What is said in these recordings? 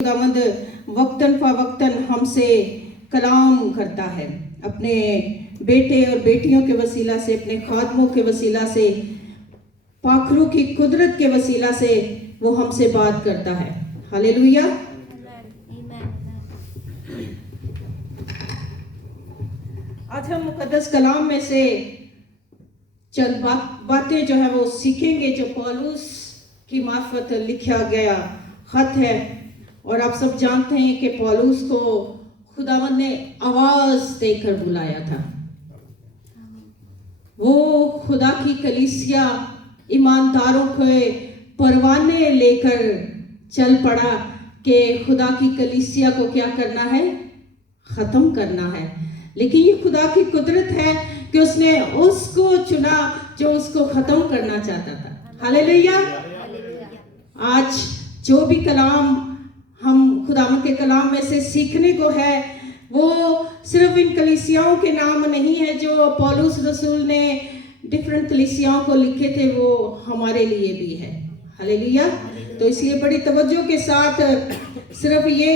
खुदावंद वक्तन फवक्तन हमसे कलाम करता है, अपने बेटे और बेटियों के वसीला से, अपने खादमों के वसीला से, पाखरू की कुदरत के वसीला से वो हमसे बात करता है। हालेलुया। आज हम मुकद्दस कलाम में से चंद बातें जो है वो सीखेंगे, जो पौलुस की मार्फत लिखा गया खत है। और आप सब जानते हैं कि पौलुस को खुदावंद ने आवाज देकर बुलाया था। वो खुदा की कलीसिया ईमानदारों के परवाने लेकर चल पड़ा कि खुदा की कलीसिया को क्या करना है, खत्म करना है। लेकिन ये खुदा की कुदरत है कि उसने उसको चुना जो उसको खत्म करना चाहता था। हालेलुया। आज जो भी कलाम हम खुदावंद के कलाम में से सीखने को है, वो सिर्फ इन कलीसियाओं के नाम नहीं है जो पौलुस रसूल ने डिफरेंट कलीसियाओं को लिखे थे, वो हमारे लिए भी है। हालेलुया। तो इसलिए बड़ी तवज्जो के साथ सिर्फ ये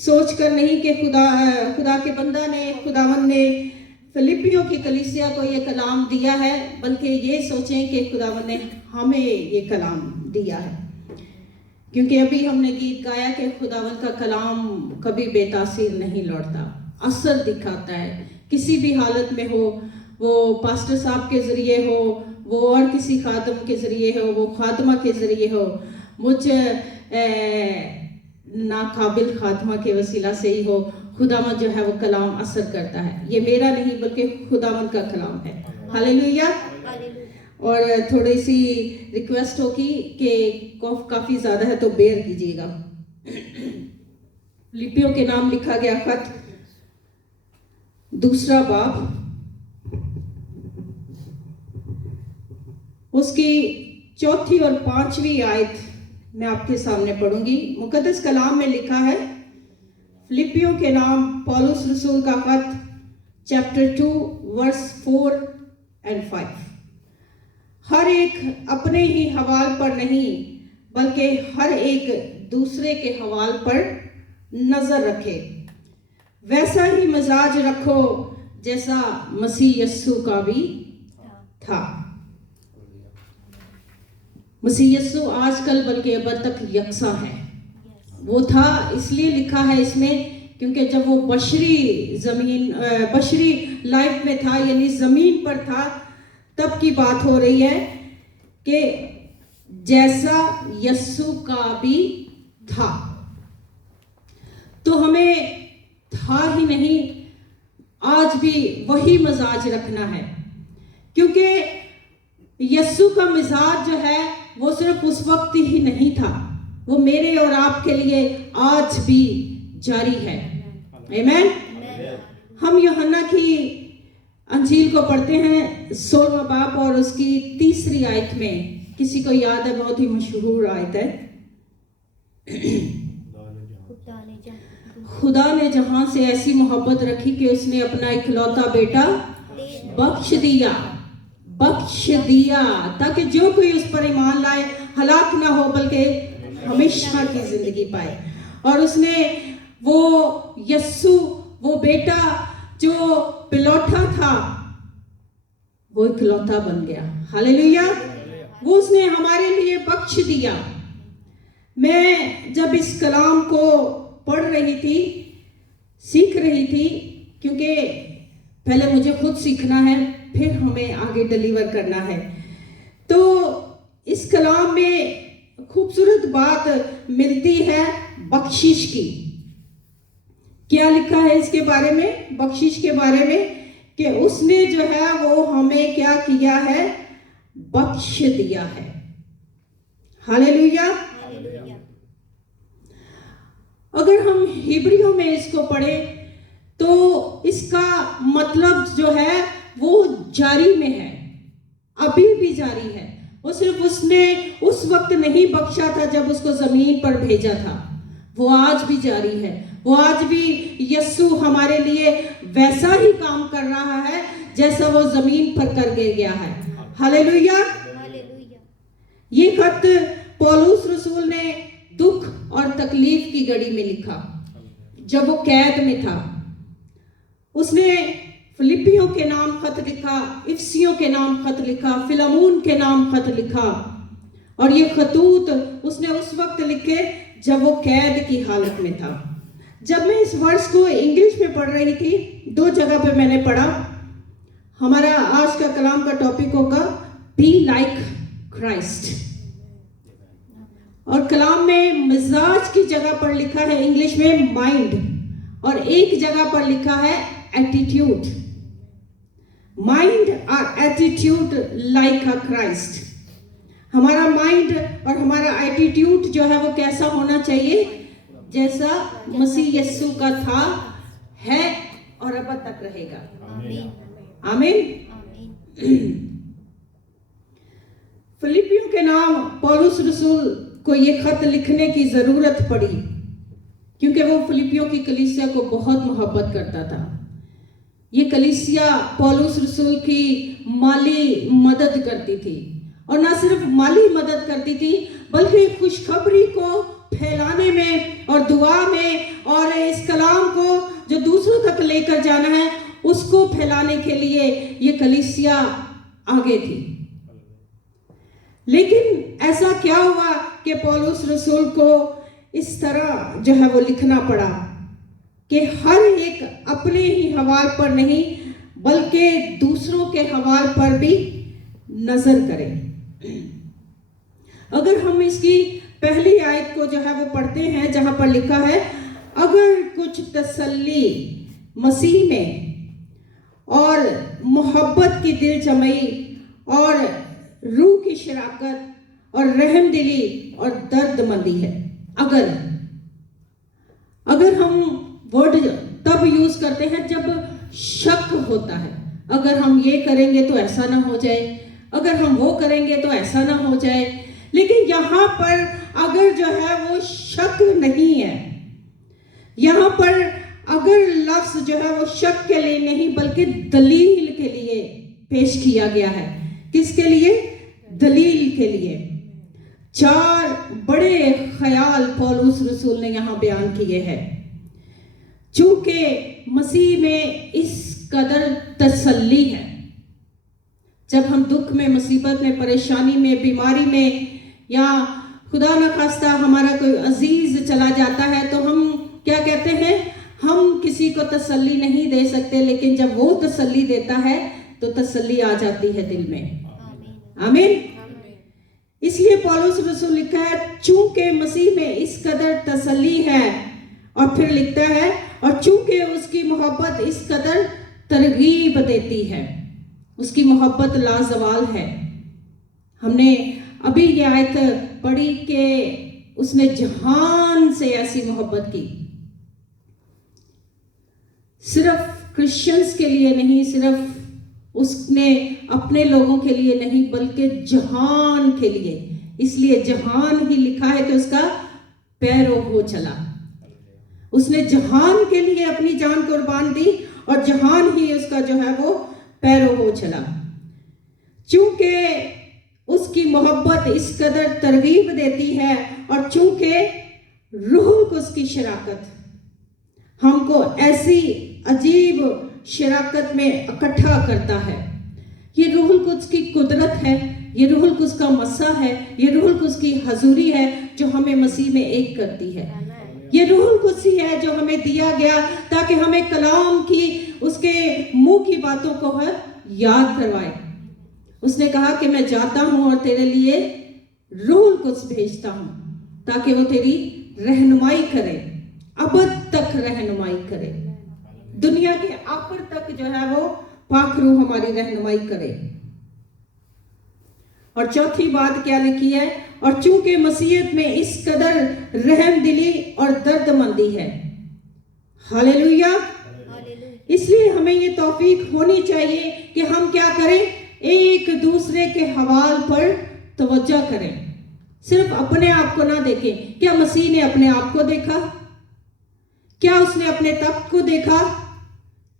सोच कर नहीं कि खुदा के बंदा ने, खुदावंद ने फिलिपियों की कलीसिया को ये कलाम दिया है, बल्कि ये सोचें कि खुदावंद ने हमें ये कलाम दिया है। क्योंकि अभी हमने गीत गाया कि खुदावंद का कलाम कभी बेतासीर नहीं लौटता, असर दिखाता है। किसी भी हालत में हो, वो पास्टर साहब के ज़रिए हो, वो और किसी खादम के ज़रिए हो, वो खादमा के ज़रिए हो, मुझ नाकाबिल खादमा के वसीला से ही हो, खुदावंद जो है वो कलाम असर करता है। ये मेरा नहीं बल्कि खुदावंद का कलाम है। हालेलुया। और थोड़ी सी रिक्वेस्ट होगी कि कॉफ काफ़ी ज़्यादा है तो बेयर कीजिएगा। फिलिपियों के नाम लिखा गया खत, 2 बाब, उसकी 4 और 5वीं आयत मैं आपके सामने पढ़ूंगी। मुकद्दस कलाम में लिखा है, फिलिपियों के नाम पौलुस रसूल का खत, चैप्टर 2 वर्स 4 और 5। हर एक अपने ही हवाल पर नहीं बल्कि हर एक दूसरे के हवाल पर नजर रखे। वैसा ही मिजाज रखो जैसा मसीह यस्सु का भी था। मसीह यस्सु आजकल बल्कि अब तक यकसा है। वो था इसलिए लिखा है इसमें क्योंकि जब वो बशरी लाइफ में था, यानी जमीन पर था, तब की बात हो रही है कि जैसा यस्सु का भी था। तो हमें था ही नहीं, आज भी वही मिजाज रखना है। क्योंकि यस्सु का मिजाज जो है वो सिर्फ उस वक्त ही नहीं था, वो मेरे और आपके लिए आज भी जारी है। आमीन। हम यूहन्ना की अंजील को पढ़ते हैं 16वां बाब और उसकी 3री आयत में। किसी को याद है? बहुत ही मशहूर आयत है, खुदा ने जहां से ऐसी मोहब्बत रखी कि उसने अपना इकलौता बेटा बख्श दिया ताकि जो कोई उस पर ईमान लाए हलाक ना हो बल्कि हमेशा की जिंदगी पाए। और उसने वो यस्सु, वो बेटा जो पिलौठा था, वो इकलौता बन गया। हालेलुया। वो उसने हमारे लिए बख्श दिया। मैं जब इस कलाम को पढ़ रही थी, सीख रही थी, क्योंकि पहले मुझे खुद सीखना है, फिर हमें आगे डिलीवर करना है, तो इस कलाम में खूबसूरत बात मिलती है बख्शिश की। क्या लिखा है इसके बारे में, बख्शिश के बारे में, कि उसने जो है वो हमें क्या किया है, बख्श दिया है। हालेलुया। अगर हम हिब्रियों में इसको पढ़ें तो इसका मतलब जो है वो जारी में है, अभी भी जारी है। वो सिर्फ उसने उस वक्त नहीं बख्शा था जब उसको जमीन पर भेजा था, वो आज भी जारी है। वो आज भी यस्सु हमारे लिए वैसा ही काम कर रहा है जैसा वो जमीन पर कर गया है। हालेलुया। ये खत पौलुस रसूल ने दुख और तकलीफ की घड़ी में लिखा, जब वो कैद में था। उसने फिलिपियों के नाम खत लिखा, इफसियों के नाम खत लिखा, फिलमून के नाम खत लिखा। और ये खतूत उसने उस वक्त लिखे जब वो कैद की हालत में था। जब मैं इस वर्ष को इंग्लिश में पढ़ रही थी, 2 जगह पे मैंने पढ़ा। हमारा आज का कलाम का टॉपिक होगा बी लाइक क्राइस्ट, और कलाम में मिजाज की जगह पर लिखा है इंग्लिश में माइंड, और एक जगह पर लिखा है एटीट्यूड। माइंड और एटीट्यूड लाइक अ क्राइस्ट। हमारा माइंड और हमारा एटीट्यूड जो है वो कैसा होना चाहिए? जैसा मसीह यीशु का था, है और अब तक रहेगा। आमीन। फिलिपियों के नाम पौलुस रसूल को ये खत लिखने की जरूरत पड़ी क्योंकि वो फिलिपियों की कलीसिया को बहुत मोहब्बत करता था। ये कलीसिया पौलुस रसूल की माली मदद करती थी, और ना सिर्फ माली मदद करती थी बल्कि खुशखबरी को फैलाने में और दुआ में और इस कलाम को जो दूसरों तक लेकर जाना है उसको फैलाने के लिए ये कलीसिया आगे थी। लेकिन ऐसा क्या हुआ कि पौलुस रसूल को इस तरह जो है वो लिखना पड़ा कि हर एक अपने ही हवाल पर नहीं बल्कि दूसरों के हवाल पर भी नजर करें। अगर हम इसकी पहली आयत को जो है वो पढ़ते हैं, जहां पर लिखा है, अगर कुछ तसल्ली मसीह में और मोहब्बत की दिल जमई और रूह की शराकत और रहमदिली और दर्दमंदी है। अगर हम वर्ड तब यूज करते हैं जब शक होता है, अगर हम ये करेंगे तो ऐसा ना हो जाए, अगर हम वो करेंगे तो ऐसा ना हो जाए। लेकिन यहाँ पर अगर जो है वो शक नहीं है, यहाँ पर अगर लफ्ज जो है वो शक के लिए नहीं बल्कि दलील के लिए पेश किया गया है। किसके लिए? दलील के लिए। 4 बड़े ख्याल पौलुस रसूल ने यहाँ बयान किए हैं। चूंकि मसीह में इस कदर तसल्ली है, जब हम दुख में, मुसीबत में, परेशानी में, बीमारी में, या खुदा न खास्ता हमारा कोई अजीज चला जाता है तो हम क्या कहते हैं? हम किसी को तसल्ली नहीं दे सकते, लेकिन जब वो तसल्ली देता है तो तसल्ली आ जाती है दिल में। आमीन। इसलिए पौलुस रसूल लिखा है चूंकि मसीह में इस कदर तसल्ली है, और फिर लिखता है और चूंकि उसकी मोहब्बत इस कदर तरगीब देती है। उसकी मोहब्बत लाजवाल है। हमने अभी ये आयत पढ़ी कि उसने जहान से ऐसी मोहब्बत की, सिर्फ क्रिश्चियंस के लिए नहीं, सिर्फ उसने अपने लोगों के लिए नहीं बल्कि जहान के लिए। इसलिए जहान ही लिखा है कि उसका पैरो हो चला। उसने जहान के लिए अपनी जान कुर्बान दी और जहान ही उसका जो है वो पैरो हो चला। चूंकि उसकी मोहब्बत इस कदर तरगीब देती है और चूंकि रूह को उसकी शराकत हमको ऐसी अजीब शराकत में इकट्ठा करता है। ये रूहुल कुद्स की कुदरत है, ये रूहुल कुद्स का मस्सा है, ये रूहुल कुद्स की हजूरी है जो हमें मसीह में एक करती है। ये रूहुल कुद्स ही है जो हमें दिया गया ताकि हमें कलाम की, उसके मुंह की बातों को याद करवाए। उसने कहा कि मैं जाता हूं और तेरे लिए रूहुल कुद्स भेजता हूं ताकि वो तेरी रहनुमाई करे, अबद तक रहनुमाई करे, दुनिया के आखिर तक जो है वो पाक रूह हमारी रहनुमाई करे। और चौथी बात क्या लिखी है? और चूंकि मसीहत में इस कदर रहम दिली और दर्दमंदी है। हालेलुया। इसलिए हमें ये तौफीक होनी चाहिए कि हम क्या करें? एक दूसरे के हवाल पर तवज्जो करें, सिर्फ अपने आप को ना देखें। क्या मसीह ने अपने आप को देखा? क्या उसने अपने तख्त को देखा?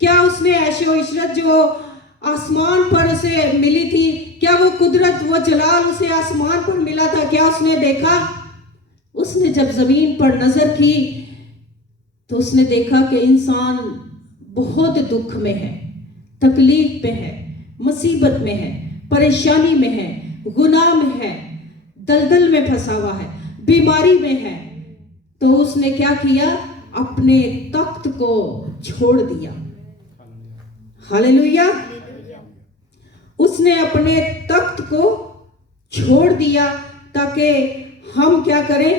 क्या उसने ऐशो इशरत जो आसमान पर उसे मिली थी, क्या वो कुदरत, वो जलाल उसे आसमान पर मिला था, क्या उसने देखा? उसने जब जमीन पर नजर की तो उसने देखा कि इंसान बहुत दुख में है, तकलीफ में है, मुसीबत में है, परेशानी में है, गुनाह में है, दलदल में फंसा हुआ है, बीमारी में है। तो उसने क्या किया? अपने तख्त को छोड़ दिया। हालेलुया। उसने अपने तख्त को छोड़ दिया ताकि हम क्या करें?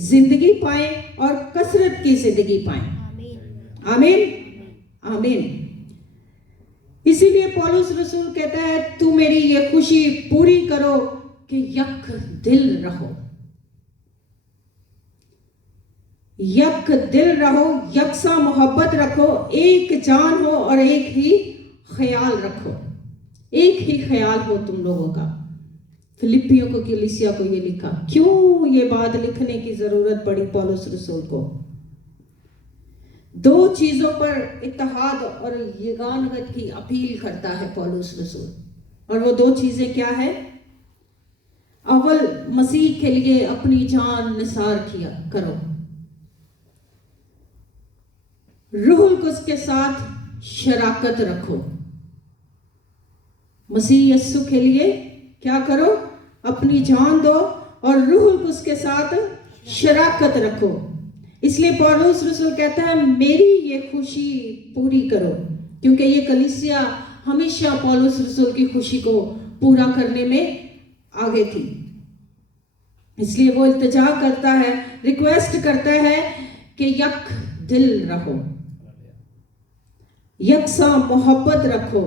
जिंदगी पाएं और कसरत की जिंदगी पाएं। आमीन आमीन। इसीलिए पौलुस रसूल कहता है, तू मेरी ये खुशी पूरी करो कि यक दिल रहो, यक दिल रहो, यकसा मोहब्बत रखो, एक जान हो और एक ही ख्याल रखो। एक ही ख्याल हो तुम लोगों का। फिलिपियों को, कलीसिया को ये लिखा। क्यों ये बात लिखने की जरूरत पड़ी पौलुस रसूल को? दो चीजों पर इत्तेहाद और यगानत की अपील करता है पौलुस रसूल, और वो दो चीजें क्या है? अव्वल, मसीह के लिए अपनी जान निसार किया करो, रूहुल कुद्स के साथ शराकत रखो। मसीह यस्सु के लिए क्या करो? अपनी जान दो और रूहुल कुद्स के साथ शराकत रखो। इसलिए पौलुस रसूल कहता है, मेरी ये खुशी पूरी करो, क्योंकि ये कलीसिया हमेशा पौलुस रसूल की खुशी को पूरा करने में आगे थी। इसलिए वो इल्तिजा करता है, रिक्वेस्ट करता है कि यक दिल रहो, यकसा मोहब्बत रखो,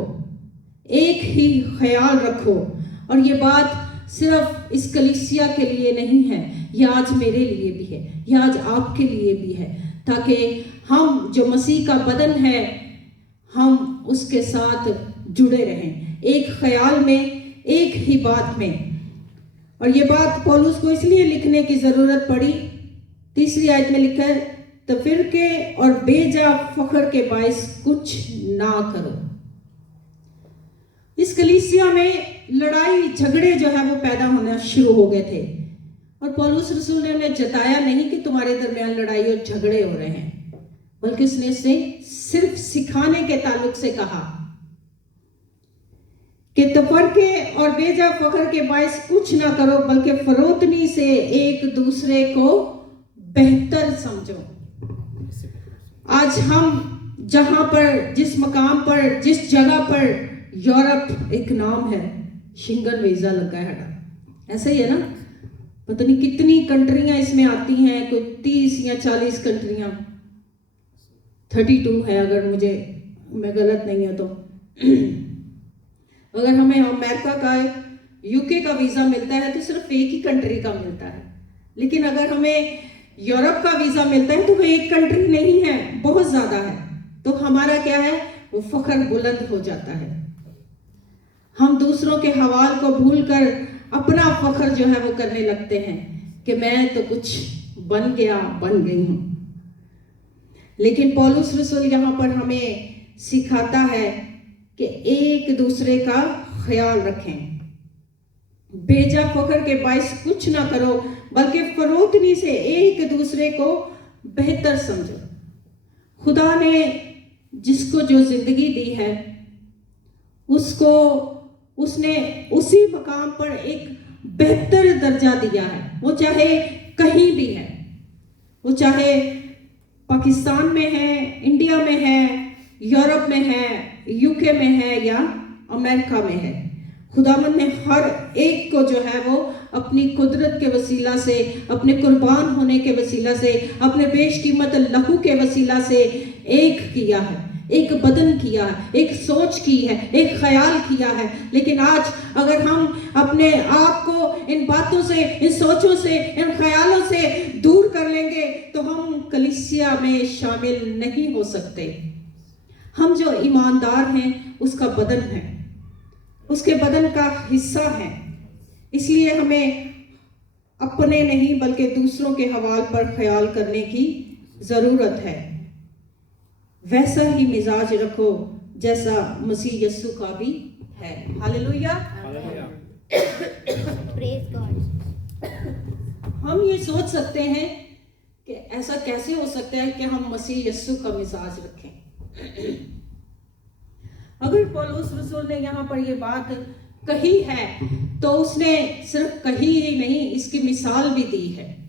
एक ही ख्याल रखो। और ये बात सिर्फ इस कलीसिया के लिए नहीं है, ये आज मेरे लिए भी है, ये आज आपके लिए भी है, ताकि हम जो मसीह का बदन है, हम उसके साथ जुड़े रहें, एक ख्याल में, एक ही बात में। और ये बात पौलुस को इसलिए लिखने की जरूरत पड़ी। तीसरी आयत में लिखा है, तो फिरके और बेजा फख्र के बाइस कुछ ना करो। इस कलीसिया में लड़ाई झगड़े जो है वो पैदा होना शुरू हो गए थे, और पौलुस रसूल ने उन्हें जताया नहीं कि तुम्हारे दरमियान लड़ाई और झगड़े हो रहे हैं, बल्कि उसने उसे सिर्फ सिखाने के ताल्लुक से कहा कि तफरके और बेजा फख्र के बाइस कुछ ना करो, बल्कि फरोतनी से एक दूसरे को बेहतर समझो। आज हम जहां पर, जिस मकाम पर, जिस जगह पर, यूरोप एक नाम है, शिंगन वीजा लगा है, ऐसा ही है ना? पता नहीं कितनी कंट्रियां इसमें आती हैं, कोई 30 या 40 कंट्रियां, 32 है अगर मैं गलत नहीं है तो। अगर हमें अमेरिका का, यूके का वीजा मिलता है तो सिर्फ एक ही कंट्री का मिलता है, लेकिन अगर हमें यूरोप का वीजा मिलता है तो वो एक कंट्री नहीं है, बहुत ज्यादा है। तो हमारा क्या है? वो फख्र बुलंद हो जाता है। हम दूसरों के हवाल को भूलकर अपना फख्र जो है वो करने लगते हैं कि मैं तो कुछ बन गया, बन गई हूं। लेकिन पौलुस रसूल यहाँ पर हमें सिखाता है कि एक दूसरे का ख्याल रखें, बेजा फख्र के बाइस कुछ ना करो, बल्कि फरोतनी से एक दूसरे को बेहतर समझो। खुदा ने जिसको जो जिंदगी दी है, उसको उसने उसी मकाम पर एक बेहतर दर्जा दिया है। वो चाहे कहीं भी है, वो चाहे पाकिस्तान में है, इंडिया में है, यूरोप में है, यूके में है या अमेरिका में है। खुदावंद ने हर एक को जो है वो अपनी कुदरत के वसीला से, अपने कुर्बान होने के वसीला से, अपने बेशकीमत लहू के वसीला से एक किया है, एक बदन किया है, एक सोच की है, एक ख्याल किया है। लेकिन आज अगर हम अपने आप को इन बातों से, इन सोचों से, इन ख्यालों से दूर कर लेंगे तो हम कलीसिया में शामिल नहीं हो सकते। हम जो ईमानदार हैं उसका बदन है, उसके बदन का हिस्सा है। इसलिए हमें अपने नहीं बल्कि दूसरों के हवाल पर ख्याल करने की जरूरत है। वैसा ही मिजाज रखो जैसा मसीह यस्सु का भी है। Hallelujah, praise God. हम ये सोच सकते हैं कि ऐसा कैसे हो सकता है कि हम मसीह यस्सु का मिजाज रखें। अगर पौलुस रसूल ने यहाँ पर ये बात कही है तो उसने सिर्फ कही ही नहीं, इसकी मिसाल भी दी है।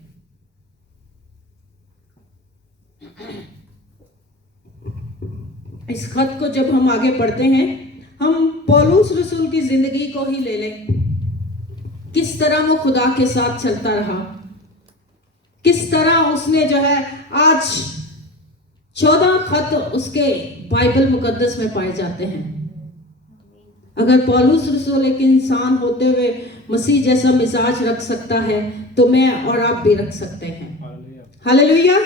इस खत को जब हम आगे पढ़ते हैं, हम पौलुस रसूल की जिंदगी को ही ले लें, किस तरह वो खुदा के साथ चलता रहा, किस तरह उसने जो है आज 14 खत उसके बाइबल मुकद्दस में पाए जाते हैं। अगर पौलुस रसूल एक इंसान होते हुए मसीह जैसा मिजाज रख सकता है तो मैं और आप भी रख सकते हैं। हालेलुया।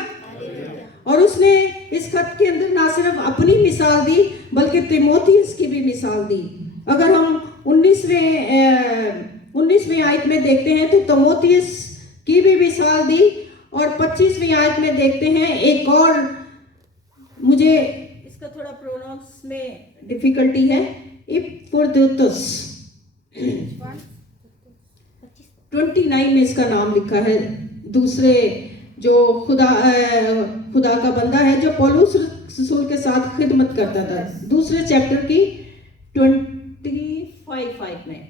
और उसने इस खत के अंदर ना सिर्फ अपनी मिसाल दी बल्कि तीमुथियुस की भी मिसाल दी। अगर हम 19वीं आयत में देखते हैं तो तीमुथियुस की भी मिसाल दी, और 25वीं आयत में देखते हैं एक और, मुझे इसका थोड़ा प्रोनाउंस में डिफिकल्टी है, इपफ्रोदितुस 29 में इसका नाम लिखा है। दूसरे जो खुदा का बंदा है जो पौलुस रसूल के साथ खिदमत करता था, दूसरे चैप्टर की 25 में।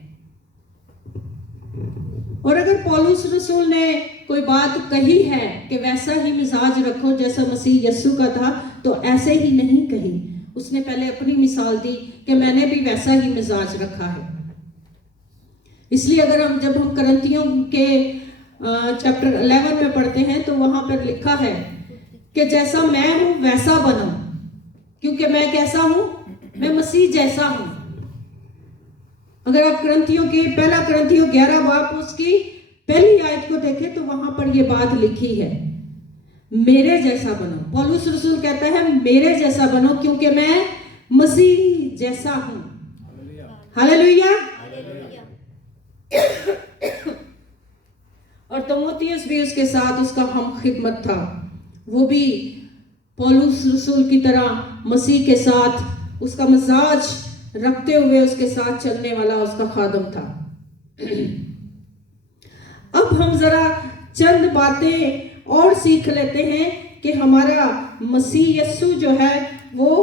और अगर पौलुस रसूल ने कोई बात कही है कि वैसा ही मिजाज रखो जैसा मसीह यस्सु का था, तो ऐसे ही नहीं कही, उसने पहले अपनी मिसाल दी कि मैंने भी वैसा ही मिजाज रखा है। इसलिए अगर जब हम करंथियों के चैप्टर 11 में पढ़ते हैं तो वहां पर लिखा है कि जैसा मैं हूं वैसा बनो, क्योंकि मैं कैसा हूं, मैं मसीह जैसा हूं। अगर आप पहला करंथियों 11 बाब उसकी पहली आयत को देखें तो वहां पर यह बात लिखी है, मेरे जैसा बनो। पौलुस रसूल कहता है मेरे जैसा बनो क्योंकि मैं मसीह जैसा हूं। हालेलुया। और तीमुथियुस भी उसके साथ उसका हम खिदमत था, वो भी पौलुस रसूल की तरह मसीह के साथ उसका मिजाज रखते हुए उसके साथ चलने वाला उसका खादम था। अब हम जरा चंद बातें और सीख लेते हैं कि हमारा मसीह यस्सु जो है वो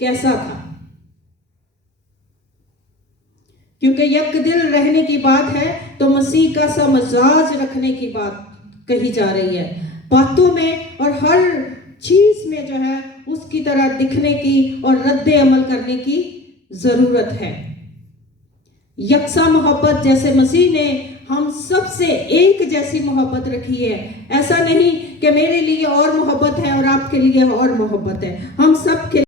कैसा था, क्योंकि यक दिल रहने की बात है तो मसीह का सा मिजाज रखने की बात कही जा रही है। बातों में और हर चीज में जो है उसकी तरह दिखने की और रद्द अमल करने की जरूरत है। यकसा मोहब्बत, जैसे मसीह ने हम सबसे एक जैसी मोहब्बत रखी है। ऐसा नहीं कि मेरे लिए और मोहब्बत है और आपके लिए और मोहब्बत है, हम